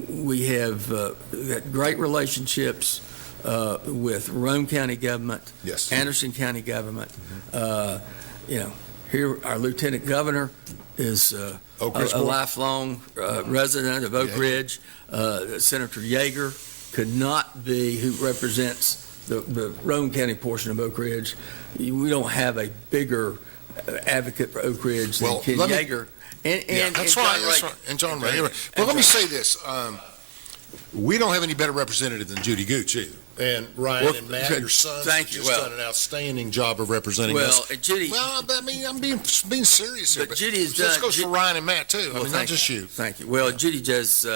we have got great relationships with Rome County government, Yes. Anderson County government. Here our Lieutenant Governor is a lifelong resident of Oak Ridge. Senator Yeager could not be, who represents the Rome County portion of Oak Ridge. We don't have a bigger advocate for Oak Ridge than Ken Yeager. That's right. And John Ray. Well, let me say this. We don't have any better representative than Judy Gooch either. And Ryan and Matt, your sons, have just done an outstanding job of representing us. Judy. Well, I mean, I'm being serious here. But Judy has done. This goes for Ryan and Matt too. I mean, not just you. Thank you. Well, Judy does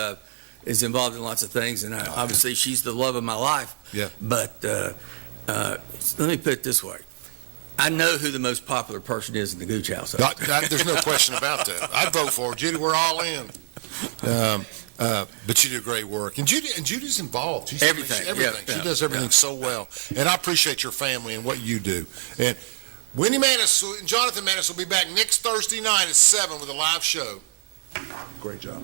is involved in lots of things, and obviously she's the love of my life. Yeah. But let me put it this way. I know who the most popular person is in the Gooch house. There's no question about that. I'd vote for her. Judy, we're all in. But you do great work. And Judy's involved. She's Everything. Everything. Yeah, She does everything so well. And I appreciate your family and what you do. And Wendy Manis and Jonathan Manis will be back next Thursday night at 7 with a live show. Great job.